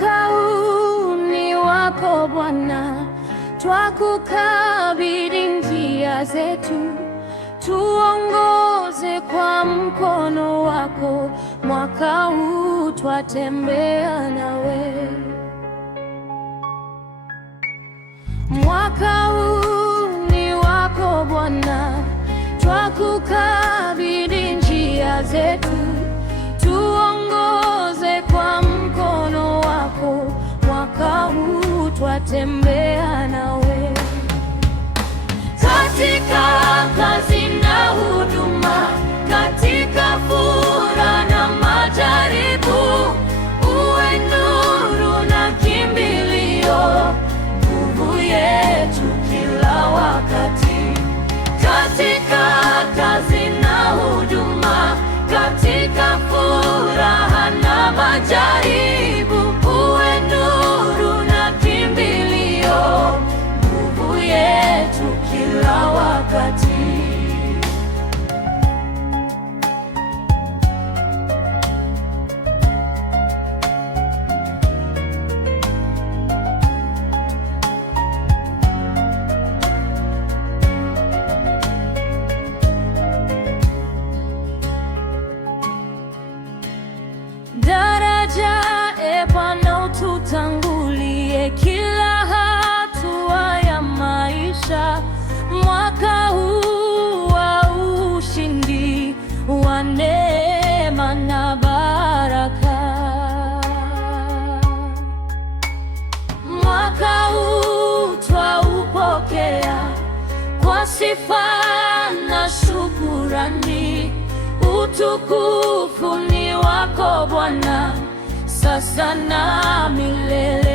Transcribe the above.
Mwaka huu ni wako Bwana, twakukabidhi njia zetu, tuongoze kwa mkono wako. Mwaka huu twatembea nawe. Mwaka huu ni wako Bwana, twakukabidhi njia zetu, tuongoze kwa mkono wako. Mwaka huu twatembea nawe. Katika kazi na huduma, katika furaha na majaribu, uwe nuru na kimbilio, nguvu yetu kila wakati. Katika kazi na huduma, katika furaha na majaribu, uwe nuru na kimbilio, nguvu yetu kila wakati. Daraja Bwana, ututangulie kila hatua ya maisha. Mwaka huu wa ushindi, wa neema na baraka. Mwaka huu twaupokea kwa sifa na shukurani. Utukufu ni wako Bwana, sasa na milele.